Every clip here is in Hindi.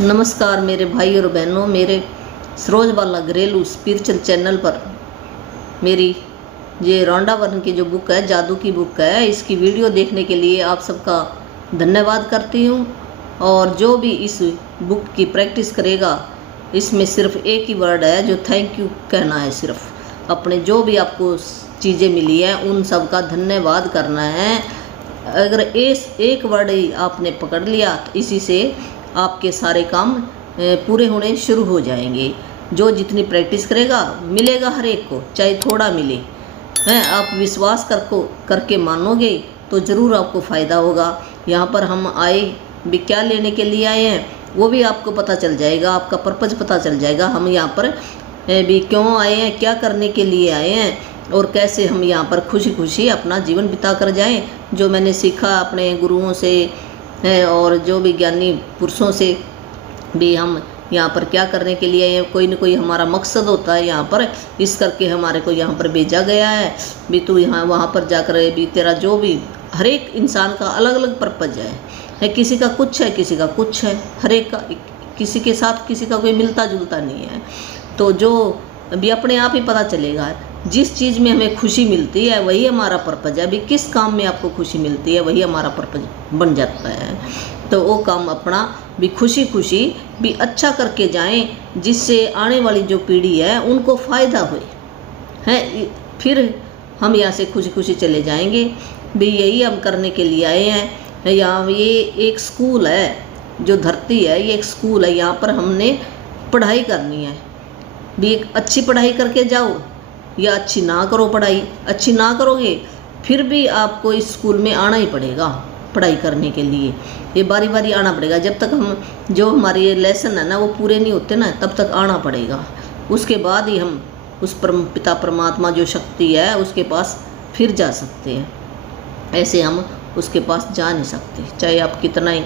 नमस्कार मेरे भाई और बहनों, मेरे सरोजबाला घरेलू स्पिरिचुअल चैनल पर मेरी ये रौंडा वर्ण की जो बुक है, जादू की बुक है, इसकी वीडियो देखने के लिए आप सबका धन्यवाद करती हूँ। और जो भी इस बुक की प्रैक्टिस करेगा, इसमें सिर्फ एक ही वर्ड है जो थैंक यू कहना है। सिर्फ अपने जो भी आपको चीज़ें मिली हैं उन सब का धन्यवाद करना है। अगर एक वर्ड ही आपने पकड़ लिया तो इसी से आपके सारे काम पूरे होने शुरू हो जाएंगे। जो जितनी प्रैक्टिस करेगा मिलेगा हर एक को, चाहे थोड़ा मिले हैं। आप विश्वास करके मानोगे तो ज़रूर आपको फ़ायदा होगा। यहाँ पर हम आए भी क्या लेने के लिए आए हैं वो भी आपको पता चल जाएगा, आपका पर्पज़ पता चल जाएगा। हम यहाँ पर भी क्यों आए हैं, क्या करने के लिए आए हैं और कैसे हम यहाँ पर खुशी खुशी अपना जीवन बिता कर जाएँ। जो मैंने सीखा अपने गुरुओं से है और जो भी ज्ञानी पुरुषों से भी हम यहाँ पर क्या करने के लिए आए हैं, कोई न कोई हमारा मकसद होता है यहाँ पर। इस करके हमारे को यहाँ पर भेजा गया है भी तू यहाँ वहाँ पर जाकर भी तेरा जो भी हर एक इंसान का अलग अलग पर्पज है। किसी का कुछ है, किसी का कुछ है, हर एक का किसी के साथ किसी का कोई मिलता जुलता नहीं है। तो जो अभी अपने आप ही पता चलेगा, जिस चीज़ में हमें खुशी मिलती है वही हमारा पर्पज है। अभी किस काम में आपको खुशी मिलती है वही हमारा पर्पज बन जाता है। तो वो काम अपना भी खुशी खुशी भी अच्छा करके जाएं, जिससे आने वाली जो पीढ़ी है उनको फ़ायदा हुए हैं। फिर हम यहाँ से खुशी खुशी चले जाएंगे। भी यही हम करने के लिए आए हैं। यहाँ ये एक स्कूल है, जो धरती है ये एक स्कूल है। यहाँ पर हमने पढ़ाई करनी है। भी एक अच्छी पढ़ाई करके जाओ या अच्छी ना करो पढ़ाई। अच्छी ना करोगे फिर भी आपको इस स्कूल में आना ही पड़ेगा पढ़ाई करने के लिए। ये बारी बारी आना पड़ेगा। जब तक हम जो हमारे ये लेसन है ना वो पूरे नहीं होते ना, तब तक आना पड़ेगा। उसके बाद ही हम उस पिता परमात्मा जो शक्ति है उसके पास फिर जा सकते हैं। ऐसे हम उसके पास जा नहीं सकते, चाहे आप कितना ही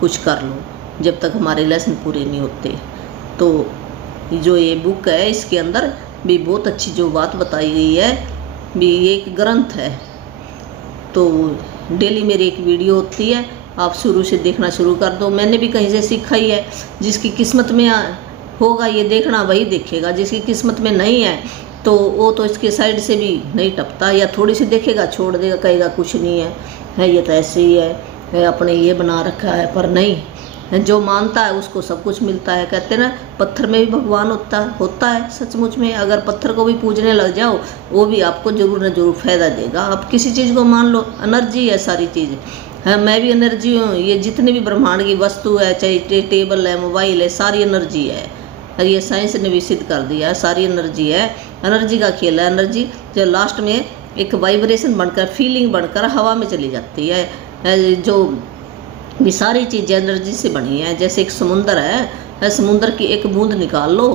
कुछ कर लो, जब तक हमारे लेसन पूरे नहीं होते। तो जो ये बुक है इसके अंदर भी बहुत अच्छी जो बात बताई गई है। भी ये एक ग्रंथ है। तो डेली मेरी एक वीडियो होती है, आप शुरू से देखना शुरू कर दो। मैंने भी कहीं से सीखा ही है। जिसकी किस्मत में होगा ये देखना वही देखेगा, जिसकी किस्मत में नहीं है तो वो तो इसके साइड से भी नहीं टपता, या थोड़ी सी देखेगा छोड़ देगा, कहेगा कुछ नहीं है ये तो ऐसे ही है, अपने ये बना रखा है। पर नहीं, जो मानता है उसको सब कुछ मिलता है। कहते हैं ना, पत्थर में भी भगवान होता है सचमुच में। अगर पत्थर को भी पूजने लग जाओ वो भी आपको जरूर न जरूर फ़ायदा देगा। आप किसी चीज़ को मान लो, एनर्जी है सारी चीज़ है। मैं भी एनर्जी हूँ। ये जितने भी ब्रह्मांड की वस्तु है, चाहे टेबल है, मोबाइल है, सारी एनर्जी है। और ये साइंस ने भी सिद्ध कर दिया है, सारी एनर्जी है। एनर्जी का खेल है। एनर्जी जो लास्ट में एक वाइब्रेशन बनकर, फीलिंग बनकर हवा में चली जाती है। जो भी सारी चीज़ें एनर्जी से बनी है। जैसे एक समुंदर है, समुंदर की एक बूंद निकाल लो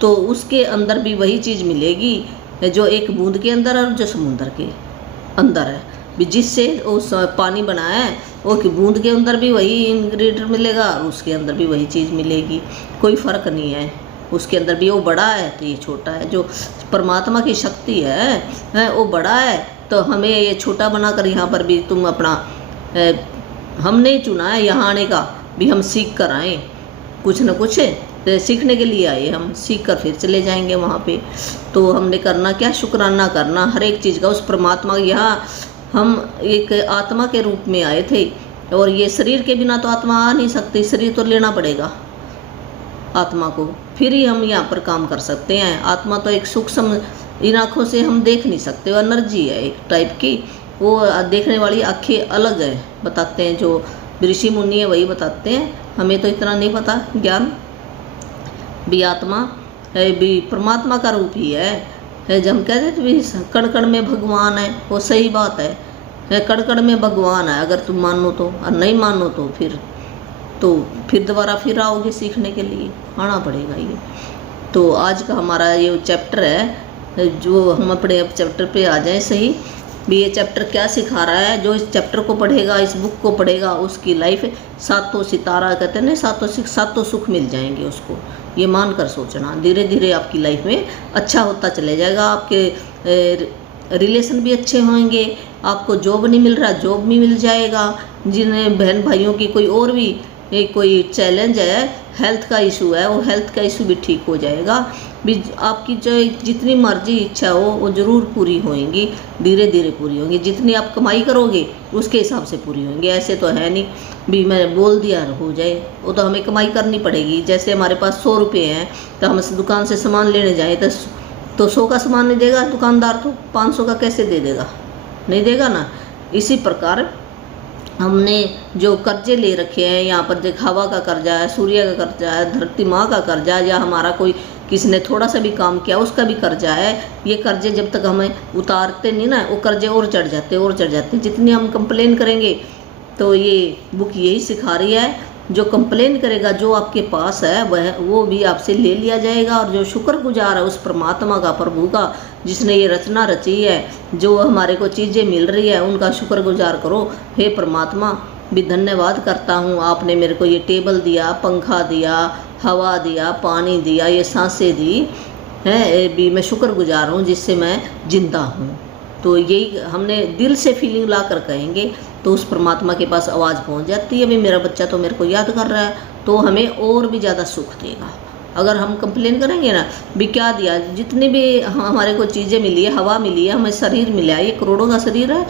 तो उसके अंदर भी वही चीज़ मिलेगी जो एक बूंद के अंदर है और जो समुंदर के अंदर है। भी जिससे उस पानी बना है वो कि बूंद के अंदर भी वही इंग्रेडिएंट मिलेगा और उसके अंदर भी वही चीज़ मिलेगी। कोई फ़र्क नहीं है। उसके अंदर भी वो बड़ा है तो ये छोटा है। जो परमात्मा की शक्ति है वो बड़ा है, तो हमें ये छोटा बनाकर यहाँ पर भी तुम अपना हमने चुना है यहाँ आने का। भी हम सीख कर आए, कुछ न कुछ सीखने के लिए आए। हम सीख कर फिर चले जाएंगे वहाँ पे। तो हमने करना क्या, शुक्राना करना हर एक चीज़ का उस परमात्मा। यहाँ हम एक आत्मा के रूप में आए थे और ये शरीर के बिना तो आत्मा आ नहीं सकती। शरीर तो लेना पड़ेगा आत्मा को, फिर ही हम यहाँ पर काम कर सकते हैं। आत्मा तो एक सूक्ष्म, इन आँखों से हम देख नहीं सकते। वो एनर्जी है एक टाइप की। वो देखने वाली आँखें अलग है, बताते हैं जो ऋषि मुनि है वही बताते हैं। हमें तो इतना नहीं पता ज्ञान। भी आत्मा है भी परमात्मा का रूप ही है। जब हम कहते थे भी कण कण में भगवान है, वो सही बात है। कण कण में भगवान है। अगर तुम मानो तो, और नहीं मानो तो फिर दोबारा फिर आओगे सीखने के लिए, आना पड़ेगा ये। तो आज का हमारा ये चैप्टर है, जो हम अपने चैप्टर पे आ जाएं सही। भी ये चैप्टर क्या सिखा रहा है, जो इस चैप्टर को पढ़ेगा, इस बुक को पढ़ेगा, उसकी लाइफ सातों सितारा कहते हैं ना, सातों सुख मिल जाएंगे उसको। ये मानकर सोचना, धीरे धीरे आपकी लाइफ में अच्छा होता चले जाएगा। आपके रिलेशन भी अच्छे होंगे। आपको जॉब नहीं मिल रहा, जॉब भी मिल जाएगा। जिन्हें बहन भाइयों की कोई और भी ये कोई चैलेंज है, हेल्थ का इशू है, वो हेल्थ का इशू भी ठीक हो जाएगा। भी आपकी जो जितनी मर्जी इच्छा हो वो ज़रूर पूरी होएंगी, धीरे धीरे पूरी होंगी। जितनी आप कमाई करोगे उसके हिसाब से पूरी होंगी। ऐसे तो है नहीं भी मैं बोल दिया हो जाए, वो तो हमें कमाई करनी पड़ेगी। जैसे हमारे पास 100 रुपये हैं तो हम इस दुकान से सामान लेने जाएँ तो 100 का सामान नहीं देगा दुकानदार, तो 500 का कैसे दे देगा? नहीं देगा ना। इसी प्रकार हमने जो कर्जे ले रखे हैं, यहाँ पर देख हवा का कर्जा है, सूर्य का कर्जा है, धरती माँ का कर्जा है, या हमारा कोई किसी ने थोड़ा सा भी काम किया उसका भी कर्जा है। ये कर्जे जब तक हमें उतारते नहीं ना, वो कर्जे और चढ़ जाते और चढ़ जाते। जितनी हम कंप्लेन करेंगे तो ये बुक यही सिखा रही है, जो कंप्लेन करेगा जो आपके पास है वो भी आपसे ले लिया जाएगा। और जो शुक्रगुजार है उस परमात्मा का, प्रभु का, जिसने ये रचना रची है, जो हमारे को चीज़ें मिल रही है, उनका शुक्रगुजार करो। हे परमात्मा, भी धन्यवाद करता हूँ, आपने मेरे को ये टेबल दिया, पंखा दिया, हवा दिया, पानी दिया, ये सांसें दी हैं, भी मैं शुक्रगुजार हूँ जिससे मैं जिंदा हूँ। तो यही हमने दिल से फीलिंग ला कर कहेंगे तो उस परमात्मा के पास आवाज़ पहुँच जाती है, भी मेरा बच्चा तो मेरे को याद कर रहा है, तो हमें और भी ज़्यादा सुख देगा। अगर हम कंप्लेन करेंगे ना, भी क्या दिया, जितनी भी हमारे को चीज़ें मिली है, हवा मिली है, हमें शरीर मिला है, ये करोड़ों का शरीर है,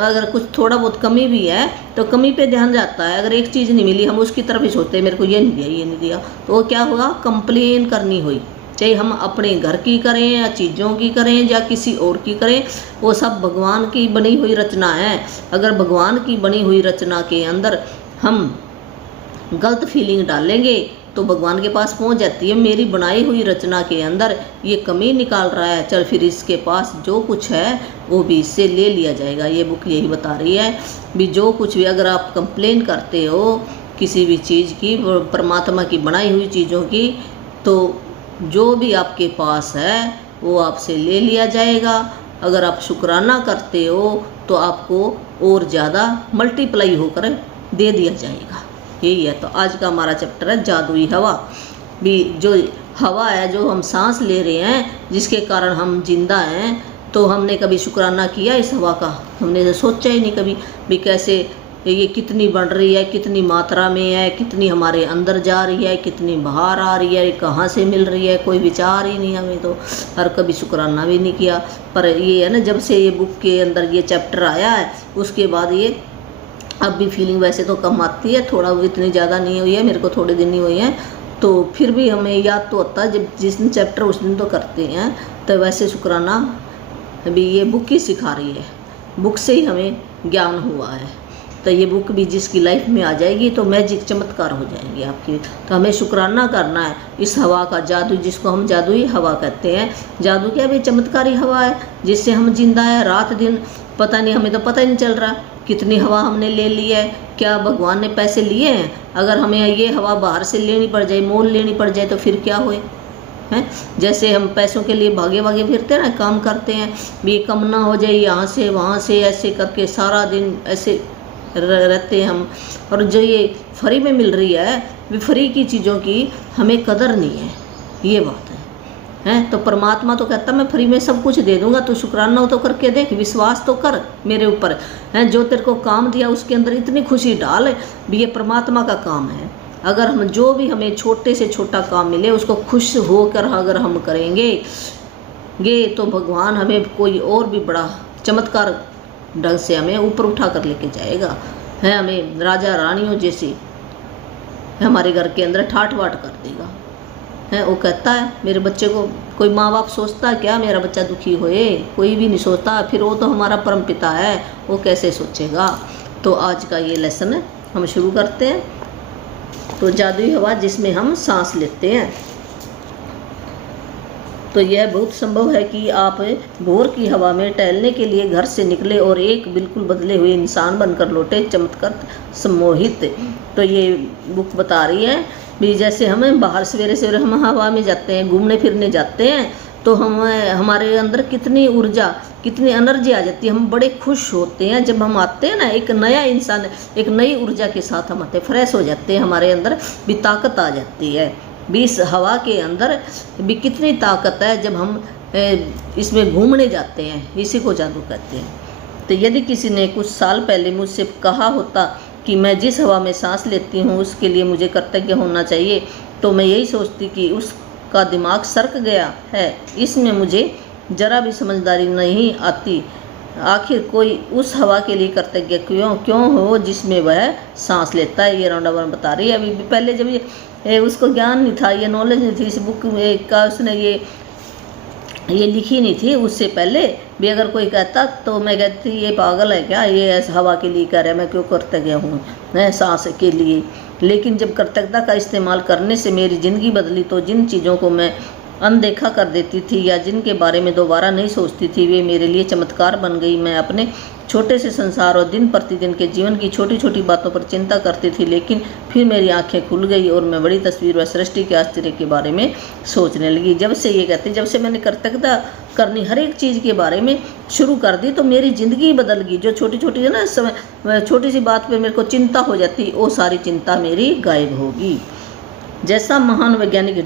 अगर कुछ थोड़ा बहुत कमी भी है तो कमी पे ध्यान जाता है। अगर एक चीज़ नहीं मिली हम उसकी तरफ ही सोचते हैं, मेरे को ये नहीं दिया, ये नहीं दिया, तो वो क्या होगा, कंप्लेन करनी हुई। चाहे हम अपने घर की करें या चीज़ों की करें या किसी और की करें, वो सब भगवान की बनी हुई रचना है। अगर भगवान की बनी हुई रचना के अंदर हम गलत फीलिंग डालेंगे तो भगवान के पास पहुंच जाती है। मेरी बनाई हुई रचना के अंदर ये कमी निकाल रहा है, चल फिर इसके पास जो कुछ है वो भी इससे ले लिया जाएगा। ये बुक यही बता रही है भी जो कुछ भी अगर आप कंप्लेन करते हो किसी भी चीज़ की, परमात्मा की बनाई हुई चीज़ों की, तो जो भी आपके पास है वो आपसे ले लिया जाएगा। अगर आप शुक्राना करते हो तो आपको और ज़्यादा मल्टीप्लाई होकर दे दिया जाएगा। यही है। तो आज का हमारा चैप्टर है जादुई हवा। भी जो हवा है, जो हम सांस ले रहे हैं, जिसके कारण हम जिंदा हैं, तो हमने कभी शुक्राना किया इस हवा का? हमने तो सोचा ही नहीं कभी भी कैसे ये कितनी बढ़ रही है, कितनी मात्रा में है, कितनी हमारे अंदर जा रही है, कितनी बाहर आ रही है, कहाँ से मिल रही है, कोई विचार ही नहीं हमें तो, और कभी शुक्राना भी नहीं किया। पर ये है ना, जब से ये बुक के अंदर ये चैप्टर आया है उसके बाद ये अब भी फीलिंग वैसे तो कम आती है, थोड़ा इतनी ज़्यादा नहीं हुई है, मेरे को थोड़े दिन ही हुए हैं, तो फिर भी हमें याद तो होता है जब जिस दिन चैप्टर उस दिन तो करते हैं। तो वैसे शुक्राना अभी ये बुक ही सिखा रही है, बुक से ही हमें ज्ञान हुआ है। तो ये बुक भी जिसकी लाइफ में आ जाएगी तो मैजिक, चमत्कार हो जाएंगे आपकी। तो हमें शुक्राना करना है इस हवा का, जादू जिसको हम जादुई हवा कहते हैं। जादू क्या भी चमत्कारी हवा है जिससे हम जिंदा है, रात दिन पता नहीं, हमें तो पता ही नहीं चल रहा कितनी हवा हमने ले ली है। क्या भगवान ने पैसे लिए हैं? अगर हमें ये हवा बाहर से लेनी पड़ जाए, मोल लेनी पड़ जाए, तो फिर क्या होए हैं? जैसे हम पैसों के लिए भागे भागे फिरते हैं ना, काम करते हैं, भी कम ना हो जाए, यहाँ से वहाँ से ऐसे करके सारा दिन ऐसे रहते हैं हम। और जो ये फ्री में मिल रही है, भी फ्री की चीज़ों की हमें कदर नहीं है, ये बात है। तो परमात्मा तो कहता मैं फ्री में सब कुछ दे दूंगा, तो शुक्राना तो करके देख, विश्वास तो कर मेरे ऊपर है। जो तेरे को काम दिया उसके अंदर इतनी खुशी डाल, भी ये परमात्मा का काम है। अगर हम जो भी हमें छोटे से छोटा काम मिले उसको खुश होकर अगर हम करेंगे तो भगवान हमें कोई और भी बड़ा चमत्कार ढंग से हमें ऊपर उठा कर लेके जाएगा है। हमें राजा रानियों जैसे हमारे घर के अंदर ठाट बाट कर देगा है। वो कहता है मेरे बच्चे को, कोई माँ बाप सोचता है क्या मेरा बच्चा दुखी होए? कोई भी नहीं सोचता। फिर वो तो हमारा परम पिता है, वो कैसे सोचेगा? तो आज का ये लेसन हम शुरू करते हैं। तो जादुई हवा जिसमें हम सांस लेते हैं, तो यह बहुत संभव है कि आप भोर की हवा में टहलने के लिए घर से निकले और एक बिल्कुल बदले हुए इंसान बनकर लौटे, चमत्कार सम्मोहित। तो ये बुक बता रही है भी जैसे हमें बाहर सवेरे सवेरे हम हवा में जाते हैं, घूमने फिरने जाते हैं, तो हमारे अंदर कितनी ऊर्जा, कितनी एनर्जी आ जाती है। हम बड़े खुश होते हैं जब हम आते हैं ना, एक नया इंसान, एक नई ऊर्जा के साथ हम आते हैं, फ्रेश हो जाते हैं, हमारे अंदर भी ताकत आ जाती है। भी इस हवा के अंदर भी कितनी ताकत है जब हम इसमें घूमने जाते हैं, इसी को जादू कहते हैं। तो यदि किसी ने कुछ साल पहले मुझसे कहा होता कि मैं जिस हवा में सांस लेती हूँ उसके लिए मुझे कृतज्ञ होना चाहिए, तो मैं यही सोचती कि उसका दिमाग सरक गया है, इसमें मुझे जरा भी समझदारी नहीं आती। आखिर कोई उस हवा के लिए कृतज्ञ क्यों हो जिसमें वह सांस लेता है। ये रौंडा वर्ण बता रही है। अभी पहले जब ये उसको ज्ञान नहीं था, ये नॉलेज नहीं थी इस बुक का, उसने ये लिखी नहीं थी, उससे पहले भी अगर कोई कहता तो मैं कहती ये पागल है क्या, ये ऐसा हवा के लिए कह रहा है, मैं क्यों कृतज्ञ हूँ मैं सांस के लिए। लेकिन जब कृतज्ञता का इस्तेमाल करने से मेरी ज़िंदगी बदली, तो जिन चीज़ों को मैं अनदेखा कर देती थी या जिनके बारे में दोबारा नहीं सोचती थी, वे मेरे लिए चमत्कार बन गई। मैं अपने छोटे से संसार और दिन प्रतिदिन के जीवन की छोटी छोटी बातों पर चिंता करती थी, लेकिन फिर मेरी आंखें खुल गई और मैं बड़ी तस्वीर व सृष्टि के आश्चर्य के बारे में सोचने लगी। जब से ये कहते, जब से मैंने कृतज्ञता करनी हर एक चीज़ के बारे में शुरू कर दी, तो मेरी ज़िंदगी बदल गई। जो छोटी छोटी है ना, समय छोटी सी बात पर मेरे को चिंता हो जाती, वो सारी चिंता मेरी गायब होगी। जैसा महान वैज्ञानिक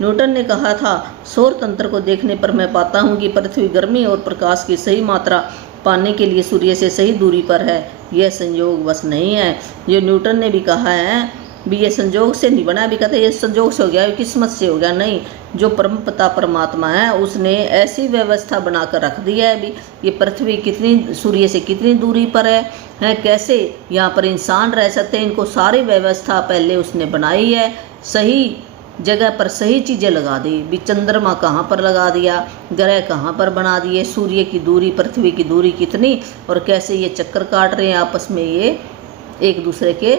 न्यूटन ने कहा था, सौर तंत्र को देखने पर मैं पाता हूँ कि पृथ्वी गर्मी और प्रकाश की सही मात्रा पाने के लिए सूर्य से सही दूरी पर है। यह संयोग बस नहीं है। ये न्यूटन ने भी कहा है, भी ये संयोग से नहीं बना, भी कहते ये संयोग से हो गया, किस्मत से हो गया, नहीं। जो परमपिता परमात्मा है उसने ऐसी व्यवस्था बनाकर रख दी है। भी ये पृथ्वी कितनी सूर्य से कितनी दूरी पर है, कैसे यहाँ पर इंसान रह सकते हैं, इनको सारी व्यवस्था पहले उसने बनाई है। सही जगह पर सही चीज़ें लगा दी, भी चंद्रमा कहाँ पर लगा दिया, ग्रह कहाँ पर बना दिए, सूर्य की दूरी पृथ्वी की दूरी कितनी, और कैसे ये चक्कर काट रहे हैं आपस में, ये एक दूसरे के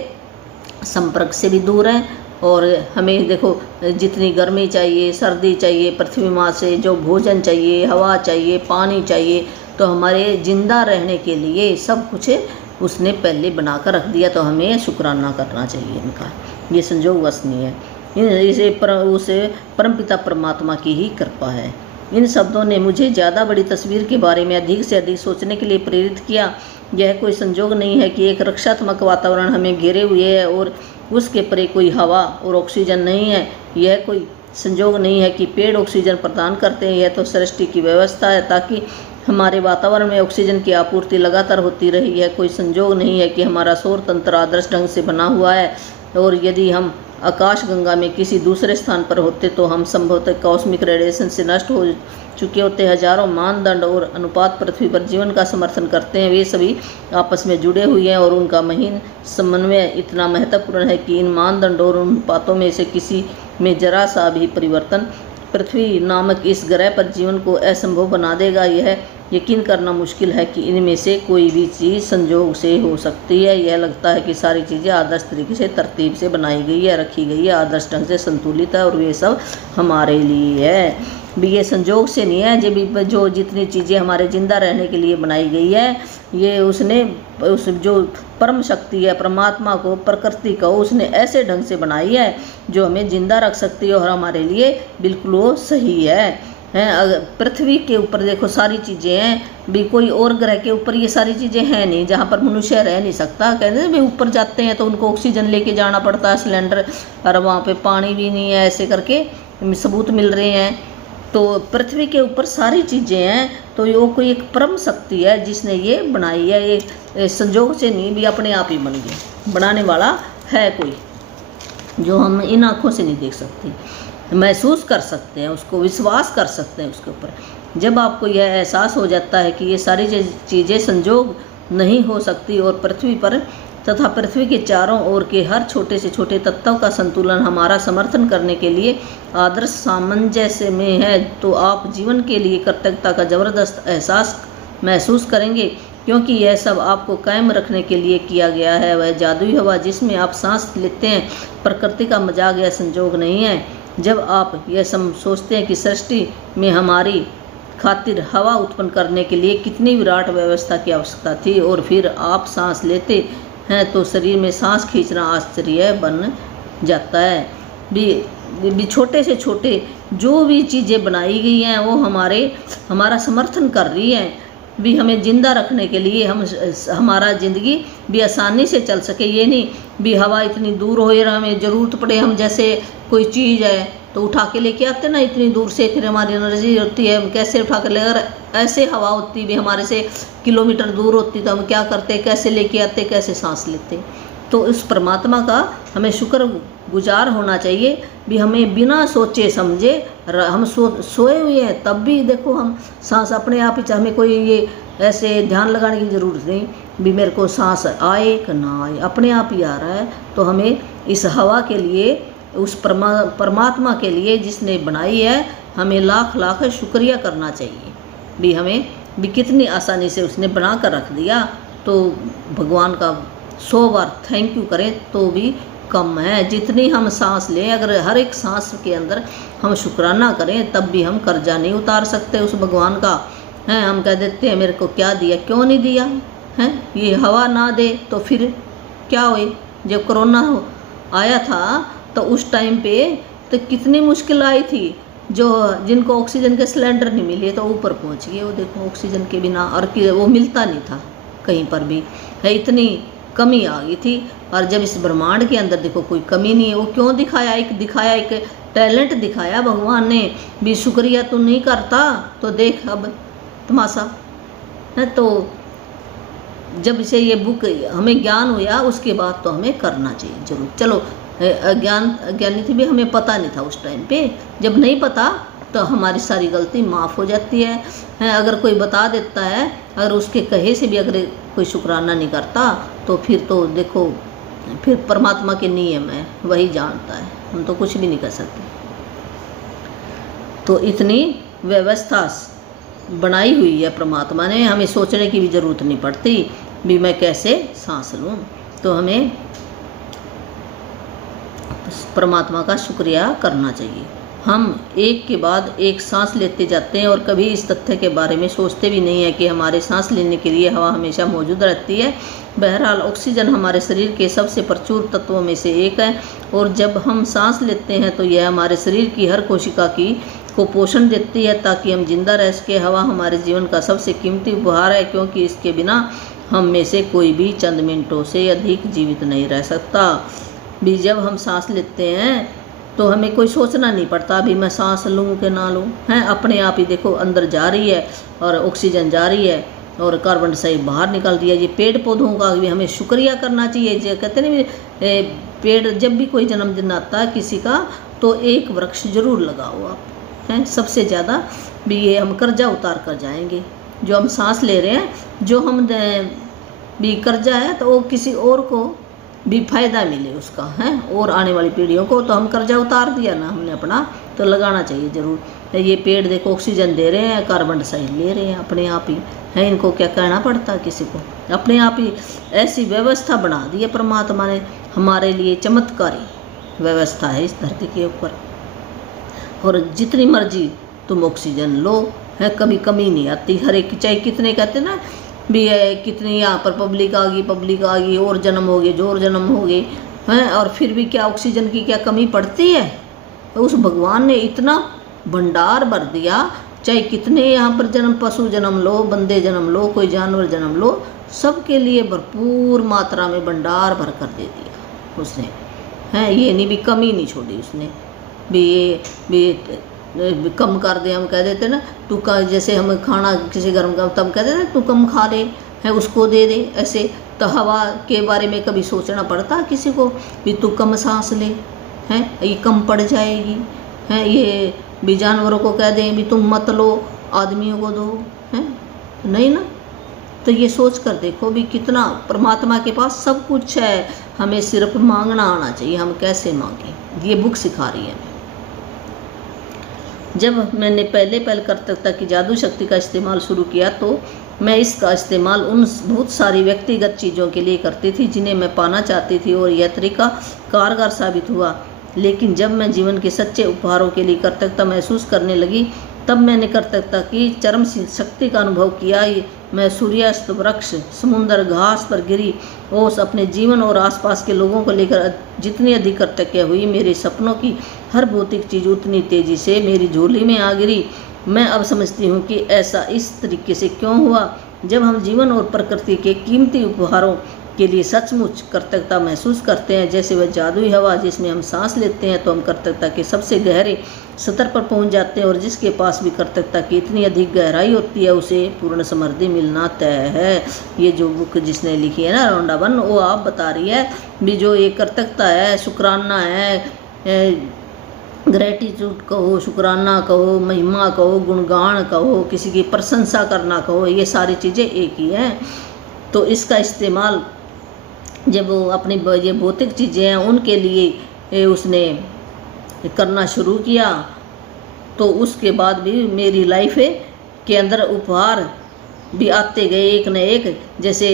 संपर्क से भी दूर हैं। और हमें देखो जितनी गर्मी चाहिए, सर्दी चाहिए, पृथ्वी माँ से जो भोजन चाहिए, हवा चाहिए, पानी चाहिए, तो हमारे जिंदा रहने के लिए सब कुछ उसने पहले बना कर रख दिया। तो हमें शुक्राना करना चाहिए इनका, ये संयोगवश नहीं है, इसे उसे परमपिता परमात्मा की ही कृपा है। इन शब्दों ने मुझे ज़्यादा बड़ी तस्वीर के बारे में अधिक से अधिक सोचने के लिए प्रेरित किया। यह कोई संयोग नहीं है कि एक रक्षात्मक वातावरण हमें घेरे हुए है और उसके परे कोई हवा और ऑक्सीजन नहीं है। यह कोई संयोग नहीं है कि पेड़ ऑक्सीजन प्रदान करते हैं, यह तो सृष्टि की व्यवस्था है ताकि हमारे वातावरण में ऑक्सीजन की आपूर्ति लगातार होती रही है। कोई संयोग नहीं है कि हमारा सौर तंत्र आदर्श ढंग से बना हुआ है, और यदि हम आकाश गंगा में किसी दूसरे स्थान पर होते तो हम संभवतः कॉस्मिक रेडिएशन से नष्ट हो चुके होते। हजारों मानदंड और अनुपात पृथ्वी पर जीवन का समर्थन करते हैं, वे सभी आपस में जुड़े हुए हैं और उनका महीन समन्वय इतना महत्वपूर्ण है कि इन मानदंडों और अनुपातों में से किसी में जरा सा भी परिवर्तन पृथ्वी नामक इस ग्रह पर जीवन को असंभव बना देगा। यह यकीन करना मुश्किल है कि इनमें से कोई भी चीज़ संयोग से हो सकती है। यह लगता है कि सारी चीज़ें आदर्श तरीके से तरतीब से बनाई गई है, रखी गई है, आदर्श ढंग से संतुलित है, और वे सब हमारे लिए है। भी ये संयोग से नहीं है। जो जितनी चीज़ें हमारे ज़िंदा रहने के लिए बनाई गई है, ये उसने उस जो परम शक्ति है, परमात्मा को, प्रकृति को उसने ऐसे ढंग से बनाई है जो हमें ज़िंदा रख सकती है और हमारे लिए बिल्कुल वो सही है। अगर पृथ्वी के ऊपर देखो सारी चीज़ें हैं, भी कोई और ग्रह के ऊपर ये सारी चीज़ें हैं नहीं जहाँ पर मनुष्य रह नहीं सकता। कहते हैं भाई ऊपर जाते हैं तो उनको ऑक्सीजन लेके जाना पड़ता है, सिलेंडर, और वहाँ पे पानी भी नहीं है, ऐसे करके सबूत मिल रहे हैं। तो पृथ्वी के ऊपर सारी चीज़ें हैं, तो ये कोई एक परम शक्ति है जिसने ये बनाई है। ये संयोग से नहीं, भी अपने आप ही बन गई। बनाने वाला है कोई जो हम इन आँखों से नहीं देख सकते, महसूस कर सकते हैं, उसको विश्वास कर सकते हैं उसके ऊपर। जब आपको यह एहसास हो जाता है कि ये सारी चीज़ें संयोग नहीं हो सकती और पृथ्वी पर तथा पृथ्वी के चारों ओर के हर छोटे से छोटे तत्व का संतुलन हमारा समर्थन करने के लिए आदर्श सामंजस्य में है, तो आप जीवन के लिए कृतज्ञता का ज़बरदस्त एहसास महसूस करेंगे, क्योंकि यह सब आपको कायम रखने के लिए किया गया है। वह जादुई हवा जिसमें आप सांस लेते हैं प्रकृति का मजाक या संयोग नहीं है। जब आप यह सोचते हैं कि सृष्टि में हमारी खातिर हवा उत्पन्न करने के लिए कितनी विराट व्यवस्था की आवश्यकता थी, और फिर आप सांस लेते हैं तो शरीर में सांस खींचना आश्चर्य बन जाता है। भी छोटे से छोटे जो भी चीज़ें बनाई गई हैं वो हमारा समर्थन कर रही हैं, भी हमें ज़िंदा रखने के लिए, हमारा ज़िंदगी भी आसानी से चल सके। ये नहीं भी हवा इतनी दूर हो या हमें ज़रूरत पड़े, हम जैसे कोई चीज़ है तो उठा के लेके आते ना इतनी दूर से, फिर हमारी एनर्जी होती है, हम कैसे उठा के ले, अगर ऐसे हवा होती भी हमारे से किलोमीटर दूर होती तो हम क्या करते, कैसे लेके आते, कैसे सांस लेते। तो इस परमात्मा का हमें शुक्र गुजार होना चाहिए भी, हमें बिना सोचे समझे हम सोए हुए हैं तब भी देखो हम सांस अपने आप ही, हमें कोई ये ऐसे ध्यान लगाने की ज़रूरत नहीं भी मेरे को सांस आए कि ना आए, अपने आप ही आ रहा है। तो हमें इस हवा के लिए, उस परमात्मा के लिए जिसने बनाई है, हमें लाख लाख शुक्रिया करना चाहिए भी, हमें भी कितनी आसानी से उसने बना कर रख दिया। तो भगवान का 100 बार थैंक यू करें तो भी कम है। जितनी हम सांस लें, अगर हर एक सांस के अंदर हम शुक्राना करें तब भी हम कर्जा नहीं उतार सकते उस भगवान का। हैं हम कह देते हैं मेरे को क्या दिया, क्यों नहीं दिया हैं, ये हवा ना दे तो फिर क्या हुए। जब कोरोना आया था तो उस टाइम पे तो कितनी मुश्किल आई थी, जो जिनको ऑक्सीजन के सिलेंडर नहीं मिले तो ऊपर पहुंच गए वो, देखो ऑक्सीजन के बिना, और वो मिलता नहीं था कहीं पर भी, है इतनी कमी आ गई थी। और जब इस ब्रह्मांड के अंदर देखो कोई कमी नहीं है, वो क्यों दिखाया, एक टैलेंट दिखाया भगवान ने भी, शुक्रिया तो नहीं करता तो देख अब तमाशा है। तो जब से ये बुक हमें ज्ञान हुआ उसके बाद तो हमें करना चाहिए जरूर। चलो अज्ञानी थी भी, हमें पता नहीं था उस टाइम पे, जब नहीं पता तो हमारी सारी गलती माफ़ हो जाती है। अगर कोई बता देता है, अगर उसके कहे से भी अगर कोई शुक्राना नहीं करता तो फिर तो देखो फिर परमात्मा के नियम है, वही जानता है, हम तो कुछ भी नहीं कर सकते। तो इतनी व्यवस्था बनाई हुई है परमात्मा ने, हमें सोचने की भी ज़रूरत नहीं पड़ती भी मैं कैसे सांस लूँ। तो हमें परमात्मा का शुक्रिया करना चाहिए। हम एक के बाद एक सांस लेते जाते हैं और कभी इस तथ्य के बारे में सोचते भी नहीं है कि हमारे सांस लेने के लिए हवा हमेशा मौजूद रहती है। बहरहाल ऑक्सीजन हमारे शरीर के सबसे प्रचुर तत्वों में से एक है, और जब हम सांस लेते हैं तो यह हमारे शरीर की हर कोशिका को पोषण देती है ताकि हम जिंदा रह सके। हवा हमारे जीवन का सबसे कीमती उपहार है, क्योंकि इसके बिना हम में से कोई भी चंद मिनटों से अधिक जीवित नहीं रह सकता। भी जब हम सांस लेते हैं तो हमें कोई सोचना नहीं पड़ता अभी मैं सांस लूँ कि ना लूँ, हैं अपने आप ही देखो अंदर जा रही है और ऑक्सीजन जा रही है और कार्बन डाइऑक्साइड बाहर निकल दिया। ये पेड़ पौधों का भी हमें शुक्रिया करना चाहिए। जो कहते नहीं पेड़, जब भी कोई जन्मदिन आता है किसी का तो एक वृक्ष जरूर लगाओ आप, हैं सबसे ज़्यादा भी ये हम कर्जा उतार कर जाएंगे। जो हम सांस ले रहे हैं, जो हम भी कर्जा है तो वो किसी और को भी फायदा मिले उसका, है और आने वाली पीढ़ियों को। तो हम कर्जा उतार दिया ना हमने अपना, तो लगाना चाहिए ज़रूर। ये पेड़ देखो ऑक्सीजन दे रहे हैं, कार्बन डाइऑक्साइड ले रहे हैं अपने आप ही, है इनको क्या कहना पड़ता किसी को, अपने आप ही ऐसी व्यवस्था बना दी है परमात्मा ने हमारे लिए। चमत्कारी व्यवस्था है इस धरती के ऊपर, और जितनी मर्जी तुम ऑक्सीजन लो, है कभी कमी नहीं आती। हर एक चाहे कितने कहते ना भी है, कितनी यहाँ पर पब्लिक आ गई और जन्म हो गए, जोर जन्म हो गए हैं, और फिर भी क्या ऑक्सीजन की क्या कमी पड़ती है। उस भगवान ने इतना भंडार भर दिया, चाहे कितने यहाँ पर जन्म, पशु जन्म लो, बंदे जन्म लो, कोई जानवर जन्म लो, सबके लिए भरपूर मात्रा में भंडार भर कर दे दिया उसने, हैं ये नहीं भी कमी नहीं छोड़ी उसने भी। ये भी कम कर दे, हम कह देते ना तू का, जैसे हम खाना किसी गर्म का तब कह देते तू कम खा ले, है उसको दे दे ऐसे। तो हवा के बारे में कभी सोचना पड़ता किसी को भी तू कम सांस ले, हैं ये कम पड़ जाएगी, हैं ये भी जानवरों को कह दें भी तुम मत लो, आदमियों को दो, हैं नहीं ना। तो ये सोच कर देखो भी कितना परमात्मा के पास सब कुछ है, हमें सिर्फ मांगना आना चाहिए, हम कैसे मांगें, ये बुक सिखा रही है। जब मैंने पहले कर्तव्यता की जादू शक्ति का इस्तेमाल शुरू किया तो मैं इसका इस्तेमाल उन बहुत सारी व्यक्तिगत चीज़ों के लिए करती थी जिन्हें मैं पाना चाहती थी, और यह तरीका कारगर साबित हुआ। लेकिन जब मैं जीवन के सच्चे उपहारों के लिए कर्तव्यता महसूस करने लगी, तब मैंने कर्तव्यता की चरम शक्ति का अनुभव किया। मैं सूर्यास्त, वृक्ष, समुद्र, घास पर गिरी ओस, अपने जीवन और आसपास के लोगों को लेकर जितनी अधिक कर्तव्य हुई, मेरे सपनों की हर भौतिक चीज़ उतनी तेज़ी से मेरी झोली में आ गिरी। मैं अब समझती हूँ कि ऐसा इस तरीके से क्यों हुआ। जब हम जीवन और प्रकृति के कीमती उपहारों के लिए सचमुच कृतज्ञता महसूस करते हैं, जैसे वह जादुई हवा जिसमें हम सांस लेते हैं तो हम कृतज्ञता के सबसे गहरे स्तर पर पहुंच जाते हैं, और जिसके पास भी कृतज्ञता की इतनी अधिक गहराई होती है उसे पूर्ण समृद्धि मिलना तय है। ये जो बुक जिसने लिखी है ना रोंडा बर्न, वो आप बता रही है भी जो ये कृतज्ञता है, शुक्राना है, ग्रेटिट्यूड कहो, शुक्राना कहो, महिमा कहो, गुणगान कहो, किसी की प्रशंसा करना कहो, ये सारी चीज़ें एक ही हैं। तो इसका इस्तेमाल जब वो अपनी ये भौतिक चीज़ें हैं उनके लिए उसने करना शुरू किया, तो उसके बाद भी मेरी लाइफ के अंदर उपहार भी आते गए एक न एक। जैसे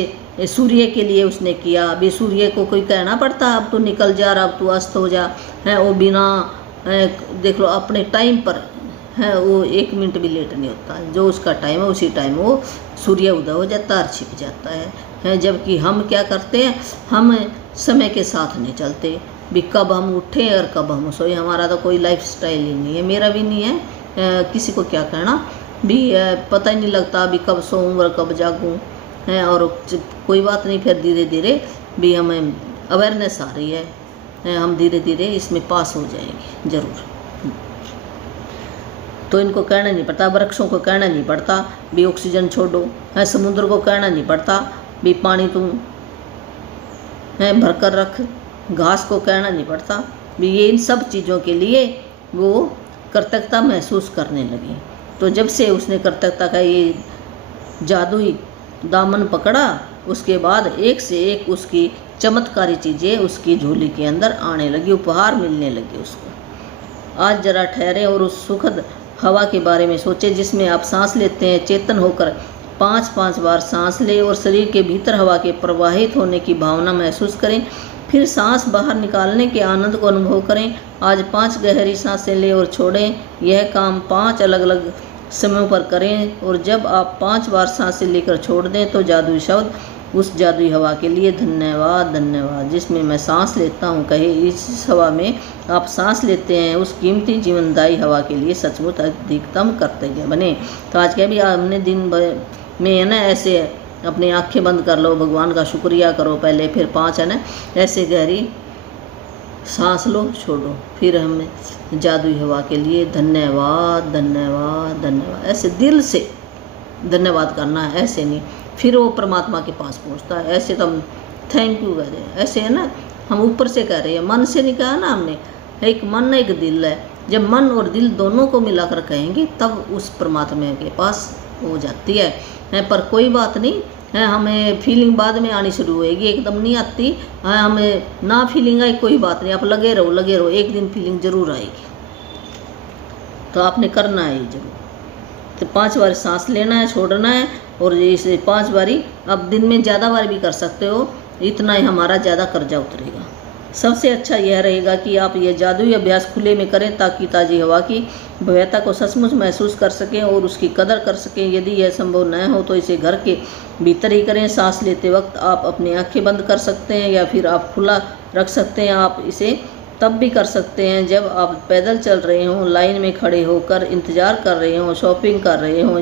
सूर्य के लिए उसने किया, अभी सूर्य को कोई कहना पड़ता अब तू निकल जा रहा, अब तू अस्त हो जा, है वो बिना देख लो अपने टाइम पर है, वो 1 मिनट भी लेट नहीं होता, जो उसका टाइम है उसी टाइम वो सूर्य उदय हो जाता है, छिप जाता है। जबकि हम क्या करते हैं, हम समय के साथ नहीं चलते भी, कब हम उठें और कब हम सोए, हमारा तो कोई लाइफ स्टाइल ही नहीं है, मेरा भी नहीं है, किसी को क्या कहना भी पता ही नहीं लगता अभी कब सोऊं और कब जागूं है। और कोई बात नहीं, फिर धीरे धीरे भी हमें अवेयरनेस आ रही है, हम धीरे धीरे इसमें पास हो जाएंगे ज़रूर। तो इनको कहना नहीं पड़ता, वृक्षों को कहना नहीं पड़ता भी ऑक्सीजन छोड़ो, है समुद्र को कहना नहीं पड़ता भी पानी तुम है भर कर रख, घास को कहना नहीं पड़ता भी, ये इन सब चीज़ों के लिए वो कृतज्ञता महसूस करने लगी। तो जब से उसने कृतज्ञता का ये जादुई दामन पकड़ा, उसके बाद एक से एक उसकी चमत्कारी चीज़ें उसकी झोली के अंदर आने लगी, उपहार मिलने लगे उसको। आज जरा ठहरे और उस सुखद हवा के बारे में सोचे जिसमें आप सांस लेते हैं। चेतन होकर 5-5 बार सांस लें और शरीर के भीतर हवा के प्रवाहित होने की भावना महसूस करें। फिर सांस बाहर निकालने के आनंद को अनुभव करें। आज 5 गहरी सांसें लें और छोड़ें। यह काम 5 अलग अलग समयों पर करें, और जब आप 5 बार सांसें लेकर छोड़ दें तो जादुई शब्द उस जादुई हवा के लिए धन्यवाद धन्यवाद जिसमें मैं सांस लेता हूँ कहे। इस हवा में आप सांस लेते हैं उस कीमती जीवनदायी हवा के लिए सचमुच अधिकतम कर्तव्य बने। तो आज क्या भी हमने दिन भर में है ना, ऐसे अपनी आंखें बंद कर लो, भगवान का शुक्रिया करो पहले, फिर 5 है ना ऐसे गहरी सांस लो, छोड़ो, फिर हमें जादुई हवा के लिए धन्यवाद धन्यवाद धन्यवाद, ऐसे दिल से धन्यवाद करना है, ऐसे नहीं। फिर वो परमात्मा के पास पहुंचता है। ऐसे तो हम थैंक यू कह रहे हैं, ऐसे है ना हम ऊपर से कह रहे हैं, मन से नहीं कहा ना हमने, एक मन एक दिल है। जब मन और दिल दोनों को मिलाकर कहेंगे तब उस परमात्मा के पास हो जाती है। पर कोई बात नहीं है, हमें फीलिंग बाद में आनी शुरू होएगी, एकदम नहीं आती है। हमें ना फीलिंग आई कोई बात नहीं, आप लगे रहो, एक दिन फीलिंग जरूर आएगी। तो आपने करना है ये जरूर। तो 5 बार सांस लेना है, छोड़ना है, और इसे 5 बारी आप दिन में ज़्यादा बार भी कर सकते हो, इतना ही हमारा ज़्यादा कर्जा उतरेगा। सबसे अच्छा यह रहेगा कि आप ये जादुई अभ्यास खुले में करें ताकि ताज़ी हवा की भव्यता को सचमुच महसूस कर सकें और उसकी कदर कर सकें। यदि यह संभव न हो तो इसे घर के भीतर ही करें। सांस लेते वक्त आप अपनी आंखें बंद कर सकते हैं या फिर आप खुला रख सकते हैं। आप इसे तब भी कर सकते हैं जब आप पैदल चल रहे हों, लाइन में खड़े होकर इंतज़ार कर रहे हों, शॉपिंग कर रहे हों,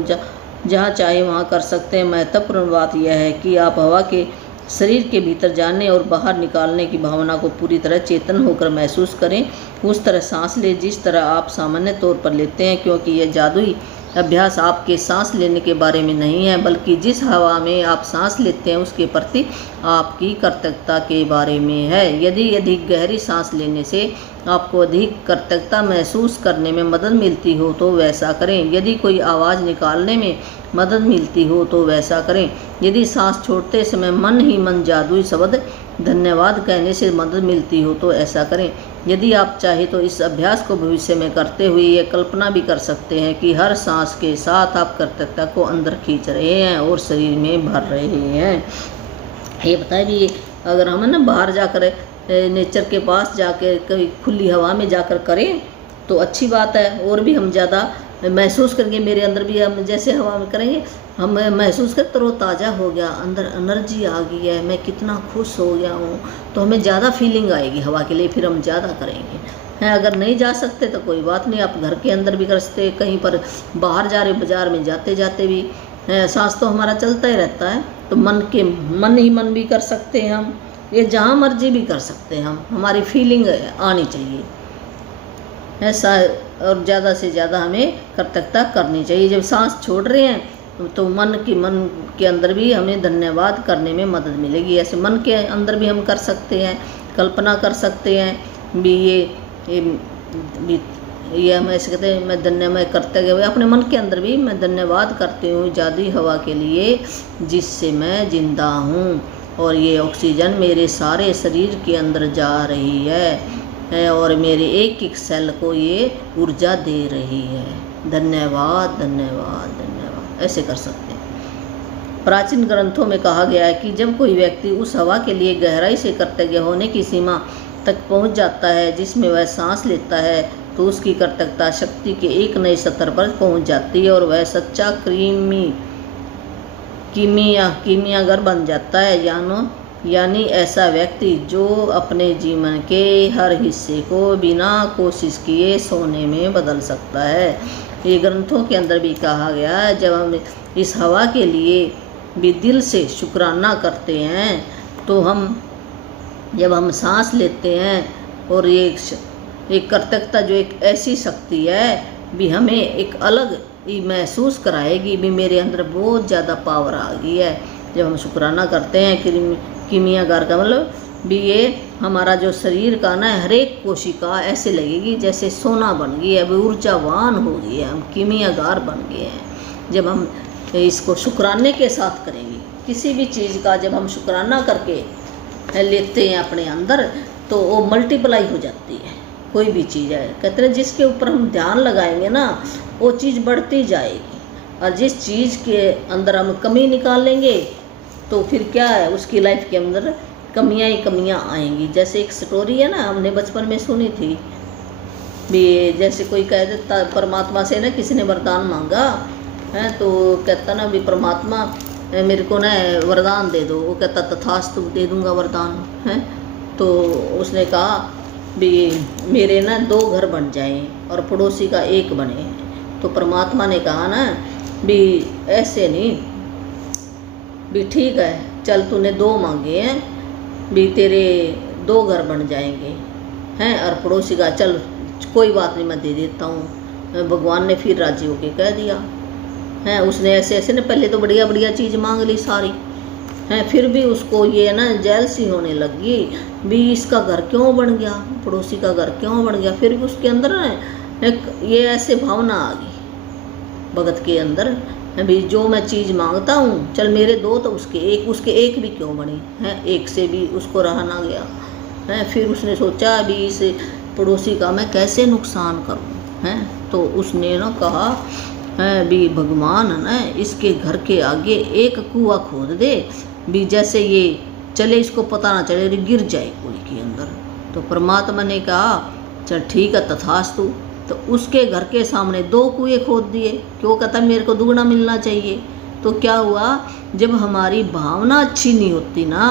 जहाँ चाहे वहाँ कर सकते हैं। महत्वपूर्ण बात यह है कि आप हवा के शरीर के भीतर जाने और बाहर निकालने की भावना को पूरी तरह चेतन होकर महसूस करें। उस तरह सांस लें जिस तरह आप सामान्य तौर पर लेते हैं, क्योंकि यह जादुई अभ्यास आपके सांस लेने के बारे में नहीं है, बल्कि जिस हवा में आप सांस लेते हैं उसके प्रति आपकी कृतज्ञता के बारे में है। यदि अधिक गहरी सांस लेने से आपको अधिक कृतज्ञता महसूस करने में मदद मिलती हो तो वैसा करें। यदि कोई आवाज़ निकालने में मदद मिलती हो तो वैसा करें। यदि सांस छोड़ते समय मन ही मन जादुई शब्द धन्यवाद कहने से मदद मिलती हो तो ऐसा करें। यदि आप चाहें तो इस अभ्यास को भविष्य में करते हुए ये कल्पना भी कर सकते हैं कि हर सांस के साथ आप कृतज्ञता को अंदर खींच रहे हैं और शरीर में भर रहे हैं। ये बताए भी, अगर हम ना बाहर जाकर नेचर के पास जाकर कभी खुली हवा में जाकर करें तो अच्छी बात है, और भी हम ज़्यादा महसूस करेंगे। मेरे अंदर भी हम जैसे हवा में करेंगे हम महसूस कर तरोताज़ा हो गया, अंदर एनर्जी आ गई है, मैं कितना खुश हो गया हूँ, तो हमें ज़्यादा फीलिंग आएगी हवा के लिए, फिर हम ज़्यादा करेंगे। हैं अगर नहीं जा सकते तो कोई बात नहीं, आप घर के अंदर भी कर सकते, कहीं पर बाहर जा रहे बाज़ार में जाते जाते भी सांस तो हमारा चलता ही रहता है, तो मन ही मन भी कर सकते हैं हम, ये जहाँ मर्जी भी कर सकते हैं हम, हमारी फीलिंग आनी चाहिए ऐसा। और ज़्यादा से ज़्यादा हमें कृतज्ञता करनी चाहिए। जब सांस छोड़ रहे हैं तो मन के अंदर भी हमें धन्यवाद करने में मदद मिलेगी। ऐसे मन के अंदर भी हम कर सकते हैं, कल्पना कर सकते हैं भी ये हम ऐसे कहते हैं मैं करते गए अपने मन के अंदर भी मैं धन्यवाद करती हूँ जादुई हवा के लिए जिससे मैं जिंदा हूँ और ये ऑक्सीजन मेरे सारे शरीर के अंदर जा रही है और मेरे एक एक सेल को ये ऊर्जा दे रही है। धन्यवाद धन्यवाद धन्यवाद, ऐसे कर सकते हैं। प्राचीन ग्रंथों में कहा गया है कि जब कोई व्यक्ति उस हवा के लिए गहराई से कृतज्ञ होने की सीमा तक पहुंच जाता है जिसमें वह सांस लेता है तो उसकी कृतज्ञता शक्ति के एक नए स्तर पर पहुंच जाती है और वह सच्चा कीमियागर बन जाता है। यानी ऐसा व्यक्ति जो अपने जीवन के हर हिस्से को बिना कोशिश किए सोने में बदल सकता है। ये ग्रंथों के अंदर भी कहा गया है जब हम इस हवा के लिए भी दिल से शुक्राना करते हैं तो जब हम सांस लेते हैं और एक कृतज्ञता जो एक ऐसी शक्ति है भी हमें एक अलग ही महसूस कराएगी भी मेरे अंदर बहुत ज़्यादा पावर आ गई है। जब हम शुक्राना करते हैं कीमियागार का मतलब भी ये हमारा जो शरीर का ना हर एक कोशिका ऐसे लगेगी जैसे सोना बन गई है, ऊर्जावान हो गई है, हम कीमियागार बन गए हैं। जब हम इसको शुक्राने के साथ करेंगे किसी भी चीज़ का, जब हम शुक्राना करके लेते हैं अपने अंदर तो वो मल्टीप्लाई हो जाती है। कोई भी चीज़ है कहते हैं जिसके ऊपर हम ध्यान लगाएंगे ना वो चीज़ बढ़ती जाएगी और जिस चीज़ के अंदर हम कमी निकाल लेंगे तो फिर क्या है उसकी लाइफ के अंदर कमियां ही कमियां आएंगी। जैसे एक स्टोरी है ना हमने बचपन में सुनी थी भी, जैसे कोई कह देता परमात्मा से ना किसी ने वरदान मांगा है तो कहता ना भी परमात्मा मेरे को ना वरदान दे दो, वो कहता तथास्तु दे दूंगा वरदान है। तो उसने कहा भी मेरे ना 2 घर बन जाएं और पड़ोसी का 1 बने। तो परमात्मा ने कहा ना भी ऐसे नहीं भी, ठीक है चल तूने 2 मांगे हैं भी तेरे 2 घर बन जाएंगे हैं और पड़ोसी का चल कोई बात नहीं मैं दे देता हूँ। भगवान ने फिर राजी होके कह दिया है। उसने ऐसे ऐसे ना पहले तो बढ़िया बढ़िया चीज़ मांग ली सारी हैं, फिर भी उसको ये ना जेलसी होने लगी भी इसका घर क्यों बन गया, पड़ोसी का घर क्यों बन गया। फिर भी उसके अंदर ना एक ये ऐसे भावना आ गई भगत के अंदर भी, जो मैं चीज़ मांगता हूँ चल मेरे 2 तो उसके एक भी क्यों बने हैं, एक से भी उसको रहा ना गया है। फिर उसने सोचा अभी इस पड़ोसी का मैं कैसे नुकसान करूँ हैं। तो उसने ना कहा भी भगवान ना इसके घर के आगे एक कुआं खोद दे भी, जैसे ये चले इसको पता ना चले गिर जाए कुएं के अंदर। तो परमात्मा ने कहा चल ठीक है तथास्तु। तो उसके घर के सामने 2 कुएं खोद दिए, क्यों कहता मेरे को दुगना मिलना चाहिए। तो क्या हुआ जब हमारी भावना अच्छी नहीं होती ना,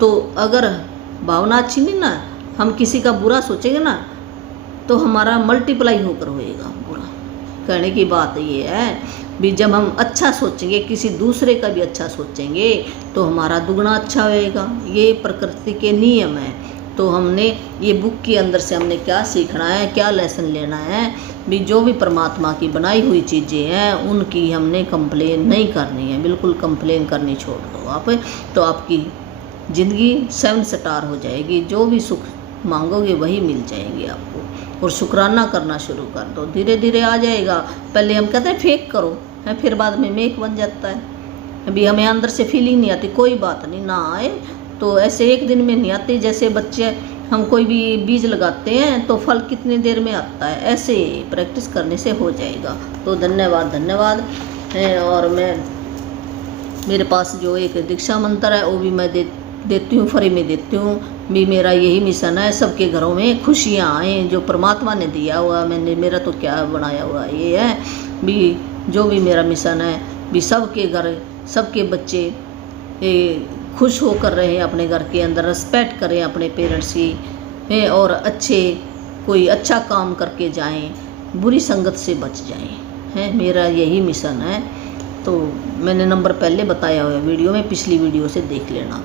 तो अगर भावना अच्छी नहीं ना हम किसी का बुरा सोचेंगे ना तो हमारा मल्टीप्लाई होकर होएगा बुरा। कहने की बात ये है भी जब हम अच्छा सोचेंगे किसी दूसरे का भी अच्छा सोचेंगे तो हमारा दुगना अच्छा होएगा। ये प्रकृति के नियम है। तो हमने ये बुक के अंदर से हमने क्या सीखना है, क्या लेसन लेना है भी, जो भी परमात्मा की बनाई हुई चीज़ें हैं उनकी हमने कंप्लेन नहीं करनी है। बिल्कुल कंप्लेन करनी छोड़ दो आप, तो आपकी ज़िंदगी 7 स्टार हो जाएगी। जो भी सुख मांगोगे वही मिल जाएंगे आपको। और शुक्राना करना शुरू कर दो, धीरे धीरे आ जाएगा। पहले हम कहते हैं फेक करो है, फिर बाद में मेक बन जाता है। अभी हमें अंदर से फीलिंग नहीं आती, कोई बात नहीं ना आए तो ऐसे एक दिन में नहीं आती। जैसे बच्चे हम कोई भी बीज लगाते हैं तो फल कितनी देर में आता है, ऐसे प्रैक्टिस करने से हो जाएगा। तो धन्यवाद धन्यवाद। और मेरे पास जो एक दीक्षा मंत्र है वो भी मैं देती हूँ, फ्री में देती हूँ भी। मेरा यही मिशन है सबके घरों में खुशियाँ आए, जो परमात्मा ने दिया हुआ मेरा तो क्या बनाया हुआ ये है भी। जो भी मेरा मिशन है भी सबके घर सबके बच्चे खुश होकर रहें, अपने घर के अंदर रिस्पेक्ट करें अपने पेरेंट्स की और कोई अच्छा काम करके जाएं, बुरी संगत से बच जाएं है। मेरा यही मिशन है तो मैंने नंबर पहले बताया हुआ है वीडियो में, पिछली वीडियो से देख लेना।